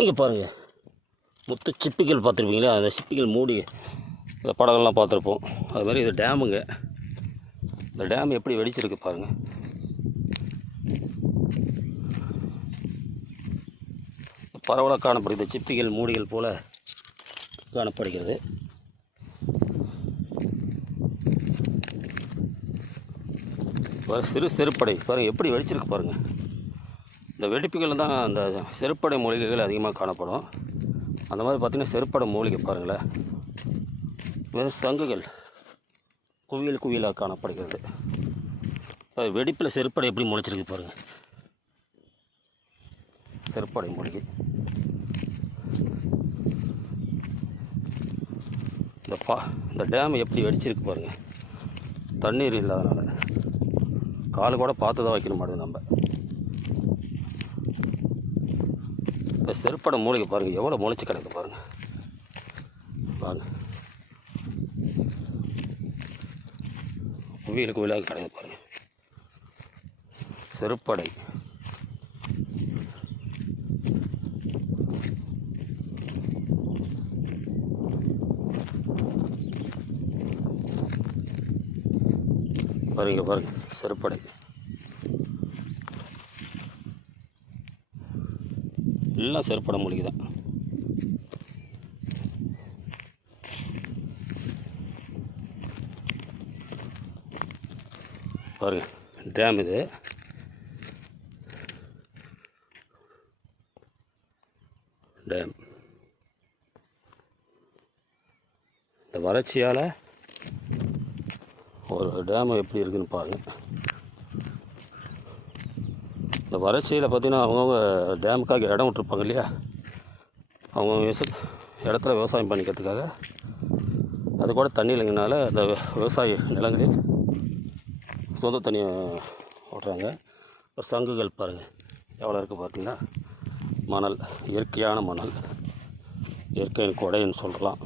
இங்கே பாருங்கள், முத்து சிப்பிகள் பார்த்துருப்பீங்களா, அந்த சிப்பிகள் மூடி இந்த படங்கள்லாம் பார்த்துருப்போம். அது மாதிரி இது டேமுங்க. இந்த டேம் எப்படி வெடிச்சிருக்கு பாருங்கள். பரவலாக காணப்படுகிறது, சிப்பிகள் மூடிகள் போல் காணப்படுகிறது. சிறு செருப்படை பாருங்கள் எப்படி வெடிச்சிருக்கு பாருங்கள். இந்த வெடிப்புகள் தான் அந்த செருப்படை மூலிகைகள் அதிகமாக காணப்படும். அந்த மாதிரி பார்த்திங்கன்னா செருப்படை மூலிகை பாருங்களேன், வெறும் சங்குகள் குவியல் குவியலாக காணப்படுகிறது. வெடிப்பில் செருப்படை எப்படி முளைச்சிருக்கு பாருங்கள். செருப்படை மூலிகை இந்த டேம் எப்படி வெடிச்சிருக்கு பாருங்கள். தண்ணீர் இல்லாதனால காலு கூட பார்த்து தான் வைக்கணும் மாட்டேது நம்ம. இப்போ செருப்படை மூலிகை பாருங்கள் எவ்வளோ முளைச்சி கிடக்கு பாருங்கள். வாங்க, குவியலுக்கு குவியலாக கிடையாது பாருங்கள். செருப்படை பாருங்க பாருங்கள். செருப்படை எல்லாம் செருப்படை மூலிகை தான். பாருங்கள் டேம் இது. டேம் இந்த வறட்சியால் ஒரு டேம் எப்படி இருக்குதுன்னு பாருங்கள். இந்த வறட்சியில் பார்த்திங்கன்னா அவங்கவுங்க டேமுக்காக இடம் விட்டுருப்பாங்க இல்லையா, அவங்க இடத்துல விவசாயம் பண்ணிக்கிறதுக்காக அது கூட தண்ணி இல்லைங்கனால அந்த விவசாய நிலங்களில் சொந்த தண்ணியை விட்றாங்க. சங்குகள் பாருங்கள் எவ்வளோ இருக்குது பார்த்தீங்கன்னா. மணல், இயற்கையான மணல், இயற்கையின் கொடைன்னு சொல்லலாம்.